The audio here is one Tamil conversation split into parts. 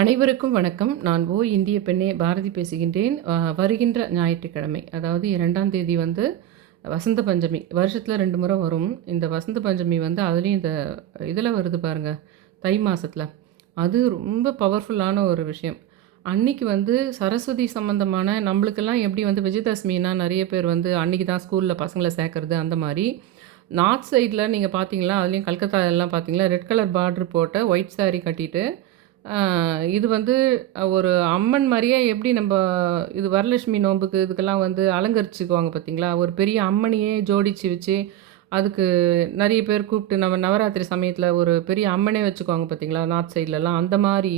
அனைவருக்கும் வணக்கம். நான் ஓ இந்திய பெண்ணே பாரதி பேசுகின்றேன். வருகின்ற ஞாயிற்றுக்கிழமை, அதாவது இரண்டாம் தேதி வந்து வசந்த பஞ்சமி. வருஷத்தில் ரெண்டு முறை வரும். இந்த வசந்த பஞ்சமி வந்து அதுலேயும் இந்த இதில் வருது பாருங்கள் தை மாதத்தில் அது ரொம்ப பவர்ஃபுல்லான ஒரு விஷயம். அன்னைக்கு வந்து சரஸ்வதி சம்மந்தமான நம்மளுக்கெல்லாம் எப்படி வந்து விஜயதசமின்னா நிறைய பேர் வந்து அன்னைக்கு தான் ஸ்கூலில் பசங்களை சேர்க்குறது அந்த மாதிரி நார்த் சைடில் நீங்கள் பார்த்தீங்களா, அதுலேயும் கல்கத்தாலலாம் பார்த்தீங்களா, ரெட் கலர் பார்ட்ரு போட்ட ஒயிட் சாரி கட்டிட்டு, இது வந்து ஒரு அம்மன் மாதிரியே எப்படி நம்ம இது வரலட்சுமி நோம்புக்கு இதுக்கெல்லாம் வந்து அலங்கரிச்சுக்குவாங்க பார்த்தீங்களா, ஒரு பெரிய அம்மனையே ஜோடிச்சு வச்சு, அதுக்கு நிறைய பேர் கூப்பிட்டு நம்ம நவராத்திரி சமயத்தில் ஒரு பெரிய அம்மனே வச்சுக்குவாங்க பார்த்தீங்களா, நார்த் சைட்லலாம். அந்த மாதிரி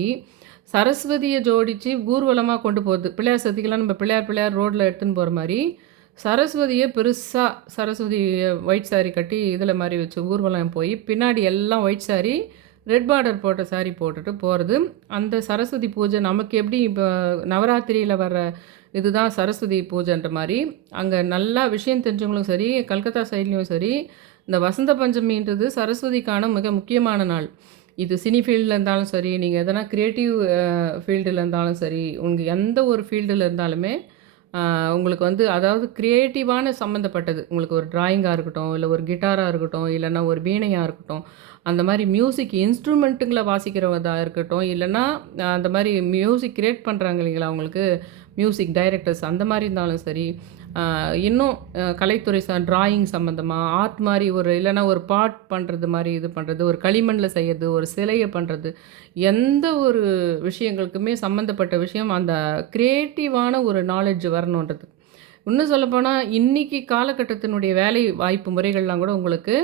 சரஸ்வதியை ஜோடிச்சு ஊர்வலமாக கொண்டு போகிறது பிள்ளையார் சதிக்கெல்லாம் நம்ம பிள்ளையார் பிள்ளையார் ரோட்டில் எடுத்துன்னு போகிற மாதிரி சரஸ்வதியை பெருசாக சரஸ்வதி ஒயிட் சாரி கட்டி இதில் மாதிரி வச்சு ஊர்வலம் போய், பின்னாடி எல்லாம் ஒயிட் சாரி, ரெட் பார்டர் போட்ட சாரி போட்டுட்டு போகிறது அந்த சரஸ்வதி பூஜை நமக்கு எப்படி இப்போ நவராத்திரியில் வர்ற இதுதான் சரஸ்வதி பூஜைன்ற மாதிரி அங்கே நல்லா விஷயம் தெரிஞ்சவங்களும் சரி, கல்கத்தா சைட்லேயும் சரி, இந்த வசந்த பஞ்சமின்றது சரஸ்வதிக்கான மிக முக்கியமான நாள். இது சினி ஃபீல்டில் இருந்தாலும் சரி, நீங்கள் எதனா க்ரியேட்டிவ் ஃபீல்டில் இருந்தாலும் சரி, உங்கள் எந்த ஒரு ஃபீல்டில் இருந்தாலுமே, உங்களுக்கு வந்து அதாவது க்ரியேட்டிவான சம்மந்தப்பட்டது. உங்களுக்கு ஒரு ட்ராயிங்காக இருக்கட்டும், இல்லை ஒரு கிட்டாராக இருக்கட்டும், இல்லைன்னா ஒரு வீணையாக இருக்கட்டும், அந்த மாதிரி மியூசிக் இன்ஸ்ட்ருமெண்ட்டுங்களை வாசிக்கிறதாக இருக்கட்டும், இல்லைன்னா அந்த மாதிரி மியூசிக் கிரியேட் பண்ணுறாங்க இல்லைங்களா, உங்களுக்கு மியூசிக் டைரக்டர்ஸ் அந்த மாதிரி இருந்தாலும் சரி, இன்னும் கலைத்துறை ச டிராயிங் சம்மந்தமாக ஆர்ட் மாதிரி ஒரு இல்லைனா ஒரு பாட் பண்ணுறது மாதிரி இது பண்ணுறது ஒரு களிமண்ணில் செய்யறது, ஒரு சிலையை பண்ணுறது எந்த ஒரு விஷயங்களுக்குமே சம்மந்தப்பட்ட விஷயம் அந்த க்ரியேட்டிவான ஒரு நாலேஜ் வரணுன்றது. இன்னும் சொல்லப்போனால் இன்றைக்கி காலகட்டத்தினுடைய வேலை வாய்ப்பு முறைகள்லாம் கூட உங்களுக்கு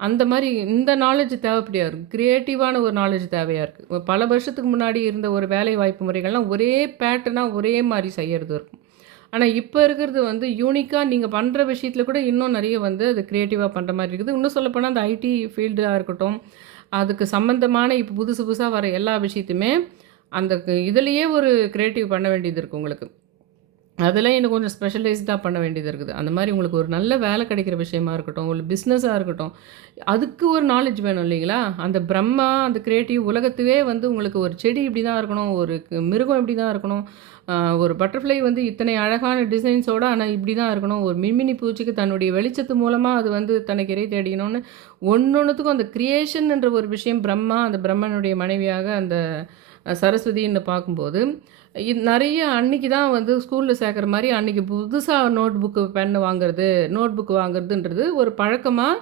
அந்த மாதிரி இந்த நாலேஜ் தேவைப்படியா இருக்கும் கிரியேட்டிவான ஒரு நாலேஜ் தேவையாக இருக்குது பல வருஷத்துக்கு முன்னாடி இருந்த ஒரு வேலை வாய்ப்பு முறைகள்லாம் ஒரே பேட்டர்னாக ஒரே மாதிரி செய்கிறது இருக்கும். ஆனால் இப்போ இருக்கிறது வந்து யூனிக்காக நீங்கள் பண்ணுற விஷயத்தில் கூட இன்னும் நிறைய வந்து அது க்ரியேட்டிவாக பண்ணுற மாதிரி இருக்குது. இன்னும் சொல்லப்போனால் அந்த ஐடி ஃபீல்டாக இருக்கட்டும், அதுக்கு சம்மந்தமான இப்போ புதுசு புதுசாக வர எல்லா விஷயத்தையுமே, அந்த இதுலேயே ஒரு க்ரியேட்டிவ் பண்ண வேண்டியது இருக்குது உங்களுக்கு. அதெல்லாம் இன்னும் கொஞ்சம் ஸ்பெஷலைஸ்டாக பண்ண வேண்டியது இருக்குது. அந்த மாதிரி உங்களுக்கு ஒரு நல்ல வேலை கிடைக்கிற விஷயமா இருக்கட்டும், ஒரு பிஸ்னஸாக இருக்கட்டும், அதுக்கு ஒரு நாலேஜ் வேணும் இல்லைங்களா? அந்த பிரம்மா, அந்த கிரியேட்டிவ் உலகத்துவே வந்து உங்களுக்கு ஒரு செடி இப்படி தான் இருக்கணும், ஒரு மிருகம் இப்படி தான் இருக்கணும், ஒரு பட்டர்ஃப்ளை வந்து இத்தனை அழகான டிசைன்ஸோட ஆனால் இப்படி தான் இருக்கணும், ஒரு மின்மினி பூச்சிக்கு தன்னுடைய வெளிச்சத்து மூலமாக அது வந்து தனக்கு இரை தேடிக்கணும்னு, ஒன்றுத்துக்கும் அந்த கிரியேஷன்ன்ற ஒரு விஷயம் பிரம்மா, அந்த பிரம்மனுடைய மனைவியாக அந்த சரஸ்வதின்னு பார்க்கும்போது, இது நிறைய அன்னைக்கு தான் வந்து ஸ்கூலில் சேர்க்குற மாதிரி அன்னைக்கு புதுசாக நோட் புக்கு, பென் வாங்குறது, நோட் புக் வாங்குறதுன்றது ஒரு பழக்கமாக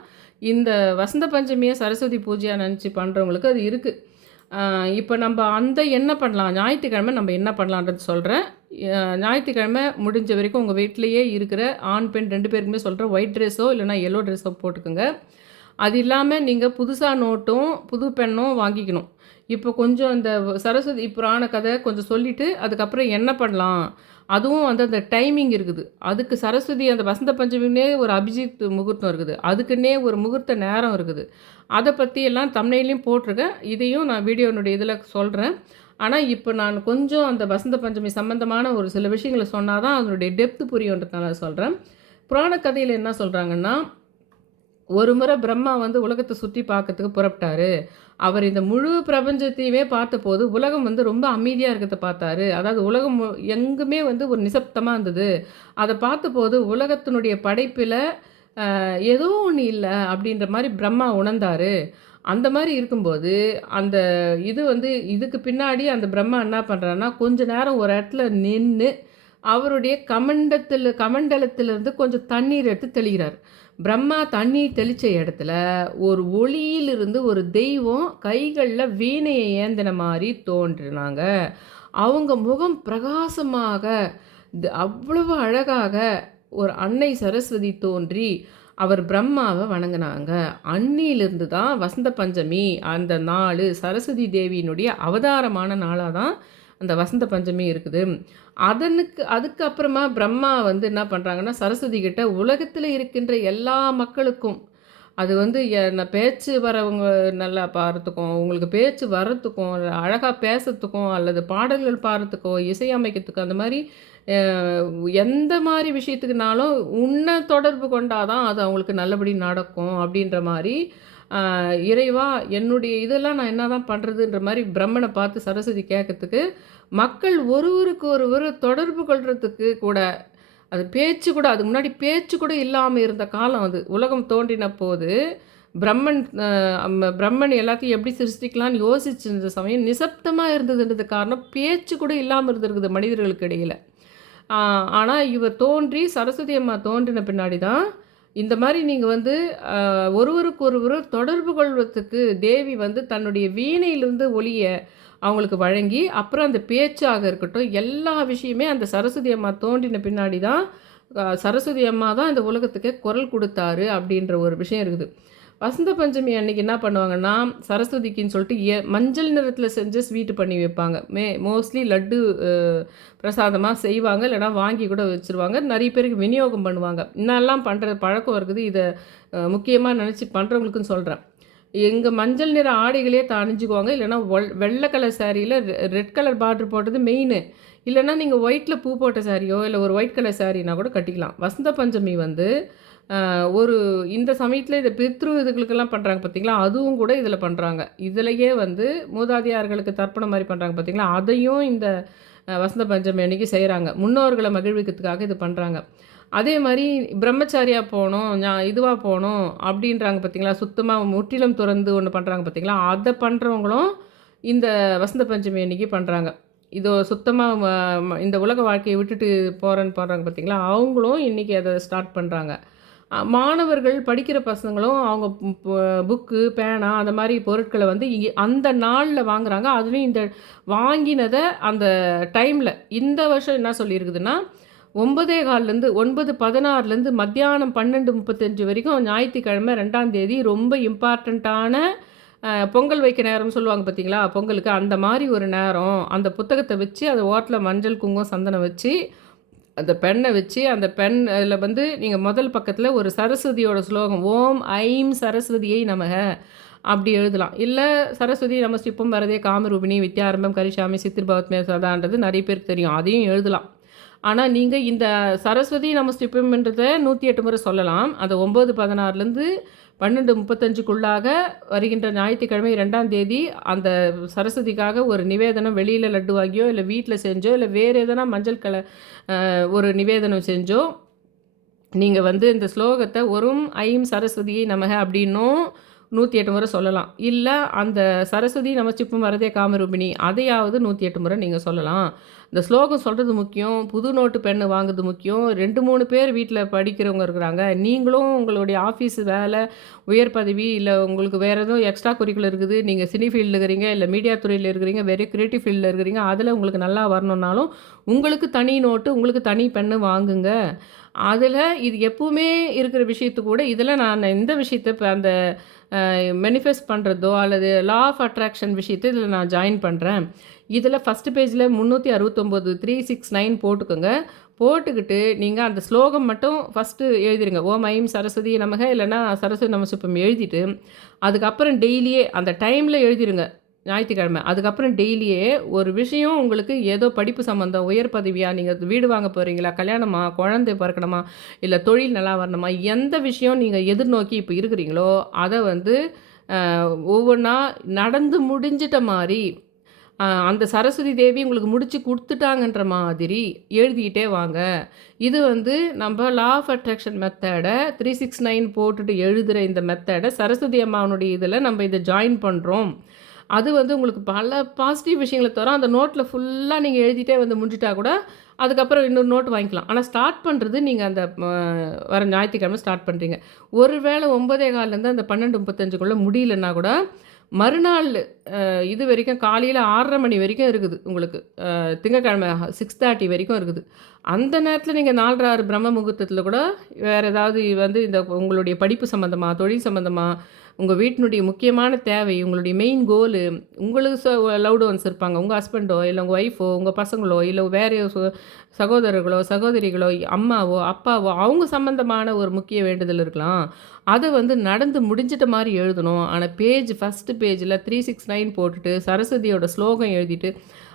இந்த வசந்த பஞ்சமியை சரஸ்வதி பூஜையாக நினச்சி பண்ணுறவங்களுக்கு அது இருக்குது இப்போ நம்ம அந்த என்ன பண்ணலாம்? ஞாயிற்றுக்கிழமை நம்ம என்ன பண்ணலான்றது சொல்கிறேன் ஞாயிற்றுக்கிழமை முடிஞ்ச வரைக்கும் உங்கள் வீட்டிலையே இருக்கிற ஆண், பெண் ரெண்டு பேருக்குமே சொல்கிறேன் ஒயிட் ட்ரெஸ்ஸோ இல்லைனா எல்லோ ட்ரெஸ்ஸோ போட்டுக்கோங்க அது இல்லாமல் நீங்கள் புதுசாக நோட்டும், புது பென்னும் வாங்கிக்கணும். இப்போ கொஞ்சம் இந்த சரஸ்வதி புராண கதை கொஞ்சம் சொல்லிவிட்டு அதுக்கப்புறம் என்ன பண்ணலாம்? அதுவும் வந்து அந்த டைமிங் இருக்குது. அதுக்கு சரஸ்வதி அந்த வசந்த பஞ்சமின்னே ஒரு அபிஜித் முகூர்த்தம் இருக்குது. அதுக்குன்னே ஒரு முகூர்த்த நேரம் இருக்குது. அதை பற்றி எல்லாம் தமிழ்லையும் போட்டிருக்கேன். இதையும் நான் வீடியோனுடைய இதில் சொல்கிறேன் ஆனால் இப்போ நான் கொஞ்சம் அந்த வசந்த பஞ்சமி சம்மந்தமான ஒரு சில விஷயங்களை சொன்னால் தான் அதனுடைய டெப்த் புரியுன்றதுனால சொல்கிறேன் புராண கதையில் என்ன சொல்கிறாங்கன்னா ஒரு முறை பிரம்மா வந்து உலகத்தை சுற்றி பார்க்கறதுக்கு புறப்பட்டாரு. அவர் இந்த முழு பிரபஞ்சத்தையுமே பார்த்தபோது, உலகம் வந்து ரொம்ப அமைதியாக இருக்கிறத பார்த்தாரு. அதாவது உலகம் மு எங்குமே வந்து ஒரு நிசப்தமாக இருந்தது. அதை பார்த்தபோது உலகத்தினுடைய படைப்பில் ஏதோ ஒன்று இல்லை அப்படின்ற மாதிரி பிரம்மா உணர்ந்தார் அந்த மாதிரி இருக்கும்போது, அந்த இது வந்து இதுக்கு பின்னாடி அந்த பிரம்மா என்ன பண்ணுறான்னா கொஞ்ச நேரம் ஒரு இடத்துல நின்று அவருடைய கமண்டத்தில் கமண்டலத்திலிருந்து கொஞ்சம் தண்ணீர் எடுத்து தெளிக்கிறார். பிரம்மா தண்ணீர் தெளித்த இடத்துல, ஒரு ஒளியிலிருந்து ஒரு தெய்வம் கைகளில் வீணையை ஏந்தின மாதிரி தோன்றினாங்க. அவங்க முகம் பிரகாசமாக, அவ்வளவு அழகாக ஒரு அன்னை சரஸ்வதி தோன்றி, அவர் பிரம்மாவை வணங்கினாங்க அன்னியிலிருந்து தான் வசந்த பஞ்சமி அந்த நாள் சரஸ்வதி தேவியினுடைய அவதாரமான நாளாக தான் அந்த வசந்த பஞ்சமி இருக்குது. அதனுக்கு அதுக்கப்புறமா பிரம்மா வந்து என்ன பண்ணுறாங்கன்னா சரஸ்வதி கிட்ட உலகத்தில் இருக்கின்ற எல்லா மக்களுக்கும், அது வந்து என்ன பேச்சு வரவங்க நல்லா பாடுறதுக்கும், உங்களுக்கு பேச்சு வர்றதுக்கும், அழகாக பேசுறதுக்கும் அல்லது பாடல்கள் பாடுறதுக்கோ, இசையமைக்கிறதுக்கோ அந்த மாதிரி எந்த மாதிரி விஷயத்துக்குனாலும், உன்னை தொடர்பு கொண்டாதான் அது அவங்களுக்கு நல்லபடி நடக்கும் அப்படின்ற மாதிரி இறைவா என்னுடைய இதெல்லாம் நான் என்ன தான் பண்ணுறதுன்ற மாதிரி பிரம்மனை பார்த்து சரஸ்வதி கேட்கறதுக்கு மக்கள் ஒருவருக்கு ஒருவர் தொடர்பு கொள்றதுக்கு கூட அது பேச்சு கூட அதுக்கு முன்னாடி பேச்சு கூட இல்லாமல் இருந்த காலம் அது. உலகம் தோன்றின போது பிரம்மன் அம்ம- பிரம்மன் எல்லாத்தையும் எப்படி சிருஷ்டிக்கலாம்னு யோசிச்சிருந்த சமயம் நிசப்தமாக இருந்ததுன்றது காரணம். பேச்சு கூட இல்லாமல் இருந்திருக்குது மனிதர்களுக்கு இடையில். ஆனால் இவர் தோன்றி சரஸ்வதி அம்மா தோன்றின பின்னாடி தான் இந்த மாதிரி நீங்கள் வந்து ஒருவருக்கு ஒருவர் தொடர்பு கொள்வதற்கு தேவி வந்து தன்னுடைய வீணையிலிருந்து ஒளியை அவங்களுக்கு வழங்கி அப்புறம் அந்த பேச்சாக இருக்கட்டும் எல்லா விஷயமே அந்த சரஸ்வதி அம்மா தோண்டின பின்னாடி தான் சரஸ்வதி அம்மா தான் இந்த உலகத்துக்கு குரல் கொடுத்தாரு அப்படின்ற ஒரு விஷயம் இருக்குது. வசந்த பஞ்சமி அன்னைக்கு என்ன பண்ணுவாங்கன்னா சரஸ்வதிக்குன்னு சொல்லிட்டு ஏ மஞ்சள் நிறத்தில் செஞ்சு ஸ்வீட்டு பண்ணி வைப்பாங்க. மே மோஸ்ட்லி லட்டு பிரசாதமாக செய்வாங்க இல்லைனா வாங்கி கூட வச்சுருவாங்க. நிறைய பேருக்கு விநியோகம் பண்ணுவாங்க. இன்னெல்லாம் பண்ணுற பழக்கம் இருக்குது. இதை முக்கியமாக நினச்சி பண்ணுறவங்களுக்குன்னு சொல்கிறேன் எங்கள் மஞ்சள் நிற ஆடைகளே தணிஞ்சுக்குவாங்க இல்லைனா வெள்ளை கலர் சாரியில் ரெட் கலர் பார்டர் போட்டது மெயின் இல்லைனா நீங்கள் ஒயிட்டில் பூ போட்ட சாரியோ இல்லை ஒரு ஒயிட் கலர் சாரினா கூட கட்டிக்கலாம். வசந்த பஞ்சமி வந்து ஒரு இந்த சமயத்தில் இதை பித்ரு இதுகளுக்கெல்லாம் பண்ணுறாங்க பார்த்தீங்களா அதுவும் கூட இதில் பண்ணுறாங்க இதிலையே வந்து மூதாதியார்களுக்கு தர்ப்பணம் மாதிரி பண்ணுறாங்க பார்த்திங்களா அதையும் இந்த வசந்த பஞ்சமி அன்னைக்கு செய்கிறாங்க முன்னோர்களை மகிழ்விக்கிறதுக்காக இது பண்ணுறாங்க அதே மாதிரி பிரம்மச்சாரியாக போகணும் நான் இதுவாக போகணும் அப்படின்றாங்க பார்த்தீங்களா சுத்தமாக முற்றிலும் துறந்து ஒன்று பண்ணுறாங்க பார்த்தீங்களா அதை பண்ணுறவங்களும் இந்த வசந்த பஞ்சமி அன்னைக்கு பண்ணுறாங்க இதோ சுத்தமாக இந்த உலக வாழ்க்கையை விட்டுட்டு போகிறேன்னு பண்ணுறாங்க பார்த்தீங்களா அவங்களும் இன்றைக்கி அதை ஸ்டார்ட் பண்ணுறாங்க மாணவர்கள் படிக்கிற பசங்களும் அவங்க புக்கு பேனா அந்த மாதிரி பொருட்களை வந்து இங்கே அந்த நாளில் வாங்குறாங்க. அதுலேயும் இந்த வாங்கினதை அந்த டைமில் இந்த வருஷம் என்ன சொல்லியிருக்குதுன்னா ஒன்பதே கால்லேருந்து ஒன்பது பதினாறுலேருந்து மத்தியானம் பன்னெண்டு முப்பத்தஞ்சு வரைக்கும் ஞாயிற்றுக்கிழமை ரெண்டாம் தேதி ரொம்ப இம்பார்ட்டண்ட்டான பொங்கல் வைக்க நேரம்னு சொல்லுவாங்க பார்த்தீங்களா? பொங்கலுக்கு அந்த மாதிரி ஒரு நேரம் அந்த புத்தகத்தை வச்சு அதை ஓட்டில் மஞ்சள் குங்குமம் சந்தனம் வச்சு அந்த பெண்ணை வச்சு அந்த பெண்ணில் வந்து நீங்கள் முதல் பக்கத்தில் ஒரு சரஸ்வதியோட ஸ்லோகம் ஓம் ஐம் சரஸ்வதியை நமக அப்படி எழுதலாம். இல்லை சரஸ்வதி நம்ம சிப்பம் வரதே காமரூபிணி வித்யாரம்பம் கரிசாமி சித்திர்பவத்மே சதான்றது நிறைய பேருக்கு தெரியும். அதையும் எழுதலாம். ஆனால் நீங்கள் இந்த சரஸ்வதி நம்ம நூற்றி எட்டு முறை சொல்லலாம். அதை ஒம்பது பதினாறுலேருந்து பன்னெண்டு முப்பத்தஞ்சுக்குள்ளாக வருகின்ற ஞாயிற்றுக்கிழமை ரெண்டாம் தேதி அந்த சரஸ்வதிக்காக ஒரு நிவேதனம் வெளியில் லட்டு வாங்கியோ இல்லை வீட்டில் செஞ்சோ இல்லை வேறு எதனா மஞ்சள் கலர் ஒரு நிவேதனம் செஞ்சோ நீங்கள் வந்து இந்த ஸ்லோகத்தை ஒரும் ஐம் சரஸ்வதியை நமக அப்படின்னும் நூற்றி எட்டு முறை சொல்லலாம். இல்லை அந்த சரஸ்வதி நமச்சிப்பும் வரதே காமரூபிணி அதையாவது நூற்றி எட்டு முறை நீங்கள் சொல்லலாம். இந்த ஸ்லோகம் சொல்கிறது முக்கியம் புது நோட்டு பெண்ணு வாங்குறது முக்கியம். ரெண்டு மூணு பேர் வீட்டில் படிக்கிறவங்க இருக்கிறாங்க. நீங்களும் உங்களுடைய ஆஃபீஸ் வேலை உயர் பதவி இல்லை உங்களுக்கு வேறு எதுவும் எக்ஸ்ட்ரா குறிக்குலர் இருக்குது நீங்கள் சினி ஃபீல்டில் இருக்கிறீங்க இல்லை மீடியா துறையில் இருக்கிறீங்க வெரி கிரியேட்டிவ் ஃபீல்டில் இருக்கிறீங்க அதில் உங்களுக்கு நல்லா வரணுன்னாலும் உங்களுக்கு தனி நோட்டு உங்களுக்கு தனி பெண்ணு வாங்குங்க. அதில் இது எப்பவுமே இருக்கிற விஷயத்து கூட இதில் நான் இந்த விஷயத்தை இப்போ அந்த மெனிஃபெஸ்ட் பண்ணுறதோ அல்லது லா ஆஃப் அட்ராக்ஷன் விஷயத்தை இதில் நான் ஜாயின் பண்ணுறேன் இதில் ஃபஸ்ட்டு பேஜில் முந்நூற்றி அறுபத்தொம்போது த்ரீ சிக்ஸ் நைன் போட்டுக்கோங்க. போட்டுக்கிட்டு நீங்கள் அந்த ஸ்லோகம் மட்டும் ஃபஸ்ட்டு எழுதிடுங்க ஓம் ஐம் சரஸ்வதி நமக இல்லைன்னா சரஸ்வதி நமசிப்பம் எழுதிட்டு அதுக்கப்புறம் டெய்லியே அந்த டைமில் எழுதிடுங்க ஞாயிற்றுக்கிழமை. அதுக்கப்புறம் டெய்லியே ஒரு விஷயம் உங்களுக்கு ஏதோ படிப்பு சம்மந்தம் உயர் பதவியாக நீங்கள் வீடு வாங்க போகிறீங்களா கல்யாணமா குழந்தை பிறக்கணுமா இல்லை தொழில் நல்லா வரணுமா எந்த விஷயம் நீங்கள் எதிர்நோக்கி இப்போ இருக்கிறீங்களோ அதை வந்து ஒவ்வொன்றா நடந்து முடிஞ்சிட்ட மாதிரி அந்த சரஸ்வதி தேவி உங்களுக்கு முடித்து கொடுத்துட்டாங்கன்ற மாதிரி எழுதிக்கிட்டே வாங்க. இது வந்து நம்ம லா ஆஃப் அட்ராக்ஷன் மெத்தடை த்ரீ சிக்ஸ் நைன் போட்டுட்டு எழுதுகிற இந்த மெத்தடை சரஸ்வதி அம்மாவனுடைய இதில் நம்ம இதை ஜாயின் பண்ணுறோம் அது வந்து உங்களுக்கு பல பாசிட்டிவ் விஷயங்களை தரும். அந்த நோட்டில் ஃபுல்லாக நீங்கள் எழுதிட்டே வந்து முடிஞ்சிட்டா கூட அதுக்கப்புறம் இன்னொரு நோட் வாங்கிக்கலாம். ஆனால் ஸ்டார்ட் பண்ணுறது நீங்கள் அந்த வர ஞாயிற்றுக்கிழமை ஸ்டார்ட் பண்ணுறீங்க ஒரு வேளை ஒம்பதே காலிலேருந்து அந்த பன்னெண்டு முப்பத்தஞ்சுக்குள்ளே முடியலன்னா கூட மறுநாள் இது வரைக்கும் காலையில் ஆறரை மணி வரைக்கும் இருக்குது உங்களுக்கு. திங்கக்கிழமை திங்கட்கிழமை சிக்ஸ் தேர்ட்டி வரைக்கும் இருக்குது. அந்த நேரத்தில் நீங்கள் நாலரை ஆறு பிரம்ம முகூர்த்தத்தில் கூட வேறு ஏதாவது வந்து இந்த உங்களுடைய படிப்பு சம்மந்தமாக தொழில் சம்மந்தமாக உங்கள் வீட்டினுடைய முக்கியமான தேவை உங்களுடைய மெயின் கோலு உங்களுக்கு லவ்டு ஒன்ஸ் இருப்பாங்க. உங்கள் ஹஸ்பண்டோ இல்லை உங்கள் ஒய்ஃபோ உங்கள் பசங்களோ இல்லை வேறு சகோதரர்களோ சகோதரிகளோ அம்மாவோ அப்பாவோ அவங்க சம்மந்தமான ஒரு முக்கிய வேண்டுதல் இருக்கலாம். அதை வந்து நடந்து முடிஞ்சிட்ட மாதிரி எழுதணும். ஆனால் பேஜ் ஃபஸ்ட்டு பேஜில் த்ரீ சிக்ஸ் நைன் போட்டுட்டு சரஸ்வதியோட ஸ்லோகம் எழுதிட்டு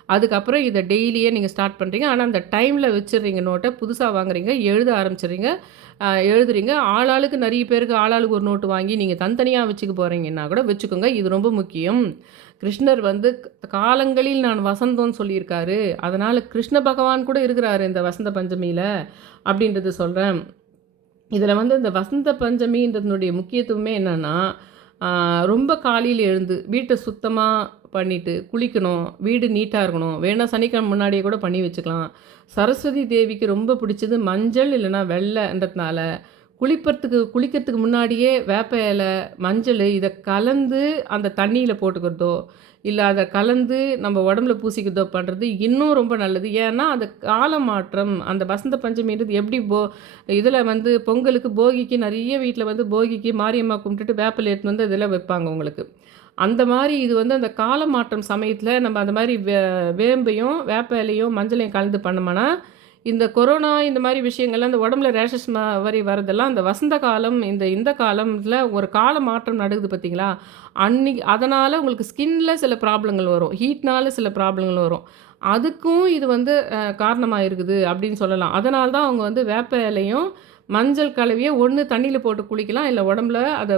அதுக்கப்புறம் இதை டெய்லியே நீங்கள் ஸ்டார்ட் பண்ணுறீங்க ஆனால் அந்த டைமில் வச்சிடுறீங்க நோட்டை புதுசாக வாங்குறீங்க எழுத ஆரம்பிச்சிடுறீங்க எழுதுறீங்க. ஆளாளுக்கு நிறைய பேருக்கு ஆளாளுக்கு ஒரு நோட்டு வாங்கி நீங்கள் தனித்தனியாக வச்சுக்க போகிறீங்கன்னா கூட வச்சுக்கோங்க இது ரொம்ப முக்கியம். கிருஷ்ணர் வந்து காலங்களில் நான் வசந்தம்னு சொல்லியிருக்காரு. அதனால் கிருஷ்ண பகவான் கூட இருக்கிறாரு இந்த வசந்த பஞ்சமியில் அப்படின்றது சொல்கிறேன் இதில் வந்து இந்த வசந்த பஞ்சமின்றதுனுடைய முக்கியத்துவமே என்னென்னா ரொம்ப காலையில் எழுந்து வீட்டை சுத்தமாக பண்ணிவிட்டு குளிக்கணும் வீடு நீட்டாக இருக்கணும். வேணால் சனிக்கிழமை முன்னாடியே கூட பண்ணி வச்சுக்கலாம். சரஸ்வதி தேவிக்கு ரொம்ப பிடிச்சது மஞ்சள் இல்லைன்னா வெள்ளைன்றதுனால குளிப்பறதுக்கு குளிக்கிறதுக்கு முன்னாடியே வேப்ப இலை மஞ்சள் இதை கலந்து அந்த தண்ணியில் போட்டுக்கிறதோ இல்லை அதை கலந்து நம்ம உடம்புல பூசிக்கிறதோ பண்ணுறது இன்னும் ரொம்ப நல்லது. ஏன்னா அந்த கால மாற்றம் அந்த வசந்த பஞ்சமின்றது எப்படி போ இதில் வந்து பொங்கலுக்கு போகிக்கு நிறைய வீட்டில் வந்து போகிக்கு மாரியம்மா கும்பிட்டுட்டு வேப்பில் எடுத்துன்னு வந்து இதில் வைப்பாங்க உங்களுக்கு. அந்த மாதிரி இது வந்து அந்த கால மாற்றம் சமயத்தில் நம்ம அந்த மாதிரி வே வேம்பையும் வேப்ப இலையும் மஞ்சளையும் கலந்து பண்ணோம்னா இந்த கொரோனா இந்த மாதிரி விஷயங்கள்லாம் இந்த உடம்புல ரேஷஸ் மாதிரி வரதெல்லாம் அந்த வசந்த காலம் இந்த இந்த காலத்தில் ஒரு கால மாற்றம் நடக்குது பார்த்தீங்களா அன்னைக்கு அதனால் உங்களுக்கு ஸ்கின்ல சில ப்ராப்ளங்கள் வரும். ஹீட்னால சில ப்ராப்ளங்கள் வரும். அதுக்கும் இது வந்து காரணமாக இருக்குது அப்படின்னு சொல்லலாம். அதனால தான் அவங்க வந்து வேப்ப இலையும் மஞ்சள் கலவையை ஒன்று தண்ணியில் போட்டு குளிக்கலாம் இல்லை உடம்புல அதை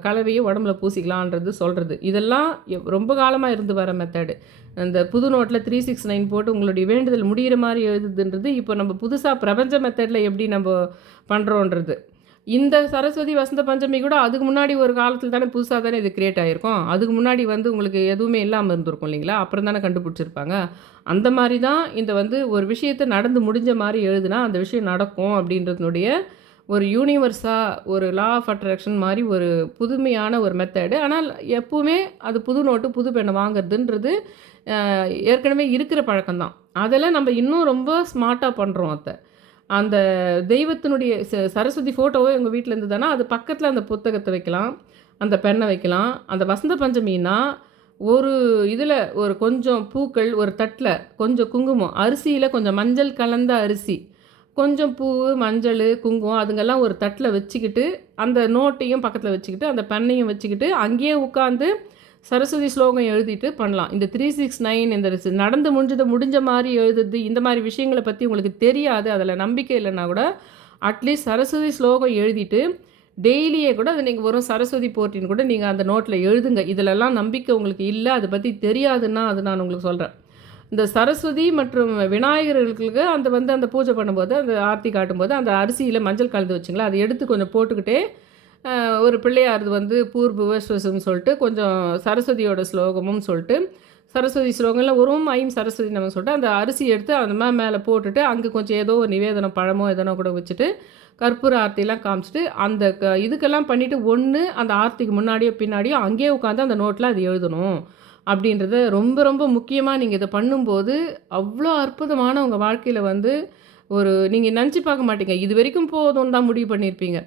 கலவையை உடம்புல பூசிக்கலான்றது சொல்கிறது இதெல்லாம் ரொம்ப காலமாக இருந்து வர மெத்தடு அந்த புது நோட்டில் த்ரீ சிக்ஸ் நைன் போட்டு உங்களுடைய வேண்டுதல் முடிகிற மாதிரி எழுதுதுன்றது இப்போ நம்ம புதுசாக பிரபஞ்ச மெத்தடில் எப்படி நம்ம பண்ணுறோன்றது இந்த சரஸ்வதி வசந்த பஞ்சமி கூட அதுக்கு முன்னாடி ஒரு காலத்தில் தானே புதுசாக தானே இது கிரியேட் ஆகிருக்கும் அதுக்கு முன்னாடி வந்து உங்களுக்கு எதுவுமே இல்லாமல் இருந்திருக்கும் இல்லைங்களா? அப்புறம் தானே கண்டுபிடிச்சிருப்பாங்க. அந்த மாதிரி தான் இந்த வந்து ஒரு விஷயத்தை நடந்து முடிஞ்ச மாதிரி எழுதுனா அந்த விஷயம் நடக்கும் அப்படின்றதுனுடைய ஒரு யூனிவர்ஸாக ஒரு லா ஆஃப் அட்ராக்ஷன் மாதிரி ஒரு புதுமையான ஒரு மெத்தடு ஆனால் எப்போவுமே அது புது நோட்டு புது பெண்ணை வாங்குறதுன்றது ஏற்கனவே இருக்கிற பழக்கம்தான். அதெல்லாம் நம்ம இன்னும் ரொம்ப ஸ்மார்ட்டாக பண்ணுறோம் அதை அந்த தெய்வத்தினுடைய ச- சரஸ்வதி ஃபோட்டோவோ எங்கள் வீட்டில் இருந்ததுன்னா அது பக்கத்தில் அந்த புத்தகத்தை வைக்கலாம் அந்த பெண்ணை வைக்கலாம். அந்த வசந்த பஞ்சமின்னா ஒரு இதில் ஒரு கொஞ்சம் பூக்கள் ஒரு தட்டில் கொஞ்சம் குங்குமம் அரிசியில் கொஞ்சம் மஞ்சள் கலந்த அரிசி கொஞ்சம் பூ மஞ்சள் குங்குமம் அதுங்கெல்லாம் ஒரு தட்டில் வச்சுக்கிட்டு அந்த நோட்டையும் பக்கத்தில் வச்சுக்கிட்டு அந்த பெண்ணையும் வச்சுக்கிட்டு அங்கேயே உட்காந்து சரஸ்வதி ஸ்லோகம் எழுதிட்டு பண்ணலாம். இந்த த்ரீ சிக்ஸ் நைன் இந்த நடந்து முடிஞ்சதை முடிஞ்ச மாதிரி எழுதுறது இந்த மாதிரி விஷயங்களை பற்றி உங்களுக்கு தெரியாது அதில் நம்பிக்கை இல்லைன்னா கூட அட்லீஸ்ட் சரஸ்வதி ஸ்லோகம் எழுதிட்டு டெய்லியே கூட அதை நீங்கள் வரும் சரஸ்வதி போட்டின்னு கூட நீங்கள் அந்த நோட்டில் எழுதுங்க. இதிலெல்லாம் நம்பிக்கை உங்களுக்கு இல்லை அதை பற்றி தெரியாதுன்னா அது நான் உங்களுக்கு சொல்கிறேன் இந்த சரஸ்வதி மற்றும் விநாயகர்களுக்கு அந்த வந்து அந்த பூஜை பண்ணும்போது அந்த ஆர்த்தி காட்டும்போது அந்த அரிசியில் மஞ்சள் கலந்து வச்சுங்களா அதை எடுத்து கொஞ்சம் போட்டுக்கிட்டே ஒரு பிள்ளையார் வந்து பூர்புவஸ்வசம்னு சொல்லிட்டு கொஞ்சம் சரஸ்வதியோட ஸ்லோகமும் சொல்லிட்டு சரஸ்வதி ஸ்லோகம்ல ஒரு ஐம் சரஸ்வதி நம்ம சொல்லிட்டு அந்த அரிசி எடுத்து அந்த மாதிரி மேலே போட்டுட்டு அங்கே கொஞ்சம் ஏதோ ஒரு நிவேதனம் பழமோ எதனோ கூட வச்சுட்டு கற்பூர ஆர்த்திலாம் காமிச்சிட்டு அந்த க இதுக்கெல்லாம் பண்ணிவிட்டு ஒன்று அந்த ஆர்த்திக்கு முன்னாடியோ பின்னாடியோ அங்கேயே உட்காந்து அந்த நோட்டில் அது எழுதணும். அப்படின்றத ரொம்ப ரொம்ப முக்கியமாக நீங்கள் இதை பண்ணும்போது அவ்வளோ அற்புதமான உங்கள் வாழ்க்கையில் வந்து ஒரு நீங்கள் நினச்சி பார்க்க மாட்டீங்க. இது வரைக்கும் போதும் தான் முடிவு பண்ணியிருப்பீங்க.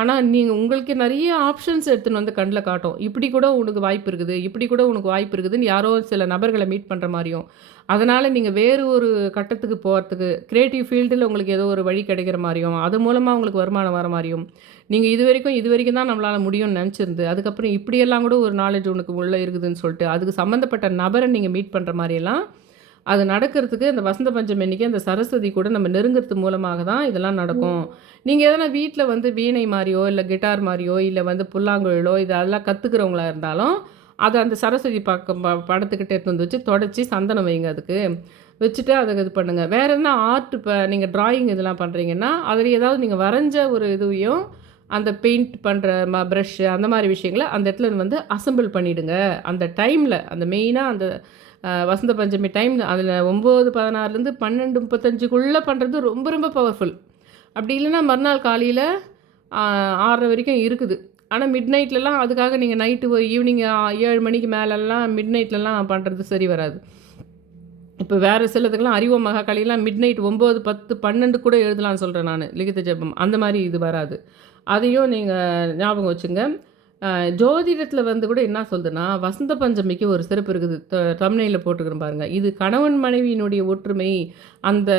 ஆனால் நீங்கள் உங்களுக்கு நிறைய ஆப்ஷன்ஸ் எடுத்துன்னு வந்து கண்ணில் காட்டும். இப்படி கூட உனக்கு வாய்ப்பு இருக்குது. இப்படி கூட உனக்கு வாய்ப்பு இருக்குதுன்னு யாரோ சில நபர்களை மீட் பண்ணுற மாதிரியும். அதனால் நீங்கள் வேறு ஒரு கட்டத்துக்கு போகிறதுக்கு க்ரியேட்டிவ் ஃபீல்டில் உங்களுக்கு ஏதோ ஒரு வழி கிடைக்கிற மாதிரியும் அது மூலமாக உங்களுக்கு வருமானம் வர மாதிரியும் நீங்கள் இது வரைக்கும் இது வரைக்கும் தான் நம்மளால் முடியும்னு நினச்சிருந்து அதுக்கப்புறம் இப்படியெல்லாம் கூட ஒரு நாலேஜ் உனக்கு உள்ளே இருக்குதுன்னு சொல்லிட்டு அதுக்கு சம்மந்தப்பட்ட நபரை நீங்கள் மீட் பண்ணுற மாதிரியெல்லாம் அது நடக்கிறதுக்கு இந்த வசந்த பஞ்சமி அன்றைக்கி அந்த சரஸ்வதி கூட நம்ம நெருங்கிறது மூலமாக தான் இதெல்லாம் நடக்கும். நீங்கள் எதனா வீட்டில் வந்து வீணை மாதிரியோ இல்லை கிட்டார் மாதிரியோ இல்லை வந்து புல்லாங்குழலோ இதெல்லாம் கற்றுக்கிறவங்களா இருந்தாலும் அதை அந்த சரஸ்வதி பக்கம் ப எடுத்து வந்து வச்சு தொடச்சி சந்தனம் வைங்க அதுக்கு. வச்சுட்டு அதை இது பண்ணுங்கள் வேறு என்ன ஆர்ட் இப்போ நீங்கள் ட்ராயிங் இதெல்லாம் பண்ணுறீங்கன்னா அதில் ஏதாவது நீங்கள் வரைஞ்ச ஒரு இதுவையும் அந்த பெயிண்ட் பண்ணுற ம ப்ரஷ்ஷு அந்த மாதிரி விஷயங்களை அந்த இடத்துல வந்து அசெம்பிள் பண்ணிவிடுங்க அந்த டைமில் அந்த மெயினாக அந்த வசந்த பஞ்சமி டைம் அதில் ஒம்பது பதினாறுலேருந்து பன்னெண்டு முப்பத்தஞ்சுக்குள்ளே பண்ணுறது ரொம்ப ரொம்ப பவர்ஃபுல் அப்படி இல்லைன்னா மறுநாள் காலையில் ஆறரை வரைக்கும் இருக்குது. ஆனால் மிட் நைட்லலாம் அதுக்காக நீங்கள் நைட்டு ஈவினிங் ஏழு மணிக்கு மேலெல்லாம் மிட் நைட்லலாம் பண்ணுறது சரி வராது. இப்போ வேறு சிலதுக்கெல்லாம் அறிவோ மகாகாளியெல்லாம் மிட் நைட் ஒம்பது பத்து பன்னெண்டு கூட எழுதலாம்னு சொல்கிறேன் நான் லிகித ஜெபம். அந்த மாதிரி இது வராது. அதையும் நீங்கள் ஞாபகம் வச்சுங்க. ஜோதிடத்தில் வந்து கூட என்ன சொல்லுதுன்னா வசந்த பஞ்சமிக்கு ஒரு சிறப்பு இருக்குது. தமிழில் போட்டுக்கிறோம் பாருங்க. இது கணவன் மனைவியினுடைய ஒற்றுமை. அந்த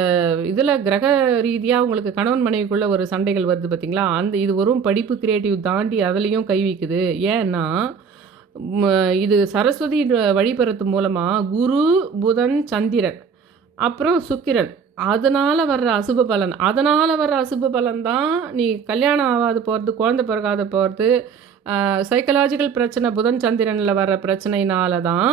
இதில் கிரக ரீதியாக உங்களுக்கு கணவன் மனைவிக்குள்ளே ஒரு சண்டைகள் வருது பார்த்தீங்களா அந்த இது வரும் படிப்பு கிரியேட்டிவ் தாண்டி அதுலேயும் கை வைக்குது. ஏன்னா இது சரஸ்வதி வழிபடுறது மூலமாக குரு புதன் சந்திரன் அப்புறம் சுக்கிரன். அதனால் வர்ற அசுப பலன். அதனால் வர்ற அசுப பலன் தான் நீ கல்யாணம் ஆகாது போகிறது குழந்தை பிறகாத போகிறது சைக்கலாஜிக்கல் பிரச்சனை புதன் சந்திரனில் வர பிரச்சனையினால தான்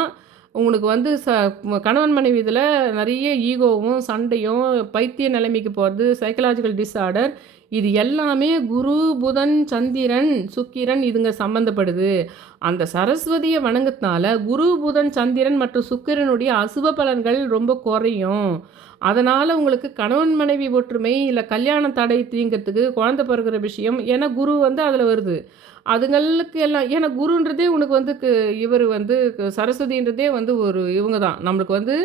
உங்களுக்கு வந்து ச கணவன் மனைவி இதில் நிறைய ஈகோவும் சண்டையும் பைத்திய நிலைமைக்கு போகிறது சைக்கலாஜிக்கல் டிஸார்டர் இது எல்லாமே குரு புதன் சந்திரன் சுக்கிரன் இதுங்க சம்மந்தப்படுது அந்த சரஸ்வதியை வணங்கத்தினால குரு புதன் சந்திரன் மற்றும் சுக்கிரனுடைய அசுப பலன்கள் ரொம்ப குறையும். அதனால் உங்களுக்கு கணவன் மனைவி ஒற்றுமை இல்லை கல்யாண தடை தீங்கிறதுக்கு குழந்தை பிறகுற விஷயம். ஏன்னா குரு வந்து அதில் வருது. அதுங்களுக்கு எல்லாம் ஏன்னா குருன்றதே உனக்கு வந்து இவர் வந்து சரஸ்வதின்றதே வந்து ஒரு இவங்க தான். நம்மளுக்கு வந்து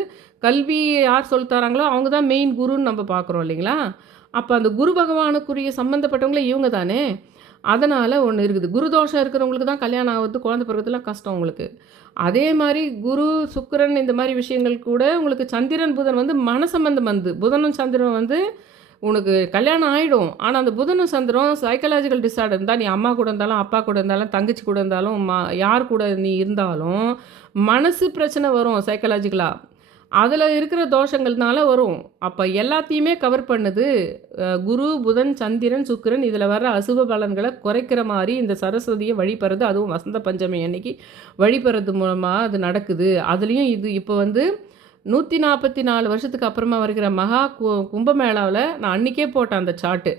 கல்வி யார் சொல்லித்தராங்களோ அவங்க தான் மெயின் குருன்னு நம்ம பார்க்குறோம் இல்லைங்களா? அப்போ அந்த குரு பகவானுக்குரிய சம்மந்தப்பட்டவங்களே இவங்க தானே? அதனால் ஒன்று இருக்குது. குரு தோஷம் இருக்கிறவங்களுக்கு தான் கல்யாணம் ஆகுது குழந்தை பிறகுலாம் கஷ்டம் உங்களுக்கு. அதே மாதிரி குரு சுக்கரன் இந்த மாதிரி விஷயங்கள் கூட உங்களுக்கு சந்திரன் புதன் வந்து மனசம்பந்தம் வந்து புதனும் சந்திரன் வந்து உனக்கு கல்யாணம் ஆகிடும் ஆனால் அந்த புதனும் சந்திரம் சைக்கலாஜிக்கல் டிஸார்டர் இருந்தால் நீ அம்மா கூட இருந்தாலும் அப்பா கூட இருந்தாலும் தங்கச்சி கூட இருந்தாலும் மா யார் கூட நீ இருந்தாலும் மனசு பிரச்சனை வரும் சைக்கலாஜிக்கலாக அதில் இருக்கிற தோஷங்கள்னால வரும். அப்போ எல்லாத்தையுமே கவர் பண்ணுது குரு புதன் சந்திரன் சுக்கிரன். இதில் வர அசுப பலன்களை குறைக்கிற மாதிரி இந்த சரஸ்வதியை வழிபடுறது அதுவும் வசந்த பஞ்சமி அன்னைக்கு வழிபடுறது மூலமாக அது நடக்குது. அதுலேயும் இது இப்போ வந்து நூற்றி நாற்பத்தி நாலு வருஷத்துக்கு அப்புறமா வருகிற மகா கு கும்பமேளாவில் நான் அன்றைக்கே போட்டேன் அந்த சாட்டு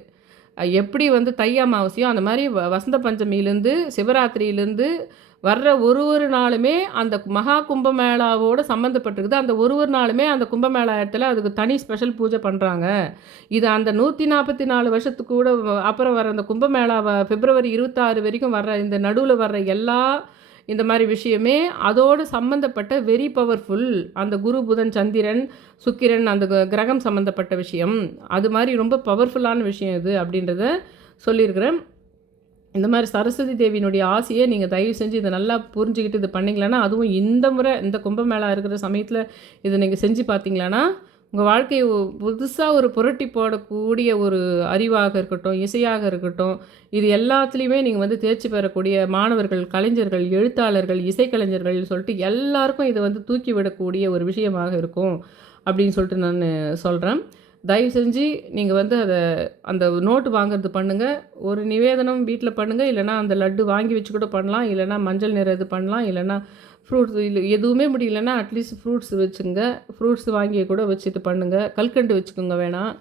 எப்படி வந்து தை அமாவாசையும் அந்த மாதிரி வசந்த பஞ்சமியிலேருந்து சிவராத்திரியிலேருந்து வர்ற ஒரு ஒரு நாளுமே அந்த மகா கும்பமேளாவோடு சம்மந்தப்பட்டிருக்குது அந்த ஒரு ஒரு நாளுமே அந்த கும்பமேளா இடத்துல அதுக்கு தனி ஸ்பெஷல் பூஜை பண்ணுறாங்க இது அந்த நூற்றி நாற்பத்தி நாலு வருஷத்துக்கு கூட அப்புறம் வர அந்த கும்பமேளாவை பிப்ரவரி இருபத்தாறு வரைக்கும் வர்ற இந்த நடுவில் வர்ற எல்லா இந்த மாதிரி விஷயமே அதோடு சம்மந்தப்பட்ட வெரி பவர்ஃபுல் அந்த குரு புதன் சந்திரன் சுக்கிரன் அந்த கிரகம் சம்மந்தப்பட்ட விஷயம். அது மாதிரி ரொம்ப பவர்ஃபுல்லான விஷயம் இது அப்படின்றத சொல்லியிருக்கிறேன். இந்த மாதிரி சரஸ்வதி தேவியினுடைய ஆசையை நீங்கள் தயவு செஞ்சு இதை நல்லா புரிஞ்சுக்கிட்டு இது பண்ணிங்களேன்னா அதுவும் இந்த முறை இந்த கும்பமேளா இருக்கிற சமயத்தில் இதை நீங்கள் செஞ்சு பார்த்தீங்களான்னா உங்கள் வாழ்க்கையை புதுசாக ஒரு புரட்டி போடக்கூடிய ஒரு அறிவாக இருக்கட்டும் இசையாக இருக்கட்டும் இது எல்லாத்துலேயுமே நீங்கள் வந்து தேர்ச்சி பெறக்கூடிய மாணவர்கள் கலைஞர்கள் எழுத்தாளர்கள் இசைக்கலைஞர்கள் சொல்லிட்டு எல்லாருக்கும் இதை வந்து தூக்கி விடக்கூடிய ஒரு விஷயமாக இருக்கும் அப்படின்னு சொல்லிட்டு நான் சொல்கிறேன் தயவு செஞ்சு நீங்கள் வந்து அதை அந்த நோட்டு வாங்குறது பண்ணுங்கள் ஒரு நிவேதனம் வீட்டில் பண்ணுங்கள் இல்லைனா அந்த லட்டு வாங்கி வச்சு கூட பண்ணலாம். இல்லைனா மஞ்சள் நிற இது பண்ணலாம். இல்லைனா ஃப்ரூட்ஸ் இல்லை எதுவுமே முடியலன்னா அட்லீஸ்ட் ஃப்ரூட்ஸ் வச்சுங்க. ஃப்ரூட்ஸ் வாங்கி கூட வச்சுட்டு பண்ணுங்கள் கல்கண்டு வச்சுக்கோங்க வேணாம்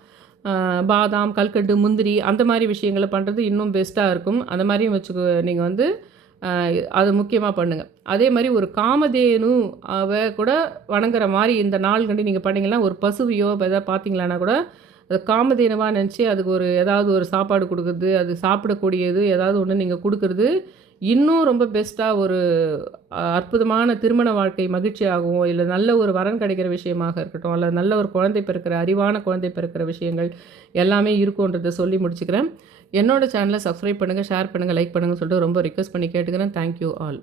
பாதாம் கல்கண்டு முந்திரி அந்த மாதிரி விஷயங்களை பண்ணுறது இன்னும் பெஸ்ட்டாக இருக்கும். அந்த மாதிரியும் வச்சுக்கோ நீங்கள் வந்து அது முக்கியமாக பண்ணுங்கள் அதே மாதிரி ஒரு காமதேனு அவ கூட வணங்குற மாதிரி இந்த நாள் கண்டு நீங்கள் பண்ணிங்கன்னா ஒரு பசுவையோ எதாவது பார்த்தீங்களான்னா கூட அது காமதேனுவாக நினச்சி அதுக்கு ஒரு ஏதாவது ஒரு சாப்பாடு கொடுக்குறது அது சாப்பிடக்கூடியது ஏதாவது ஒன்று நீங்கள் கொடுக்குறது இன்னும் ரொம்ப பெஸ்ட்டாக ஒரு அற்புதமான திருமண வாழ்க்கை மகிழ்ச்சியாகவும் இல்லை நல்ல ஒரு வரன் கிடைக்கிற விஷயமாக இருக்கட்டும் அல்லது நல்ல ஒரு குழந்தை பிறக்கிற அறிவான குழந்தை பிறக்கிற விஷயங்கள் எல்லாமே இருக்கும்ன்றதை சொல்லி முடிச்சுக்கிறேன். என்னோடய சேனலை சப்ஸ்கிரைப் பண்ணுங்கள் ஷேர் பண்ணுங்கள் லைக் பண்ணுங்கள் சொல்லிட்டு ரொம்ப ரிக்வஸ்ட் பண்ணி கேட்டுக்கிறேன். Thank you all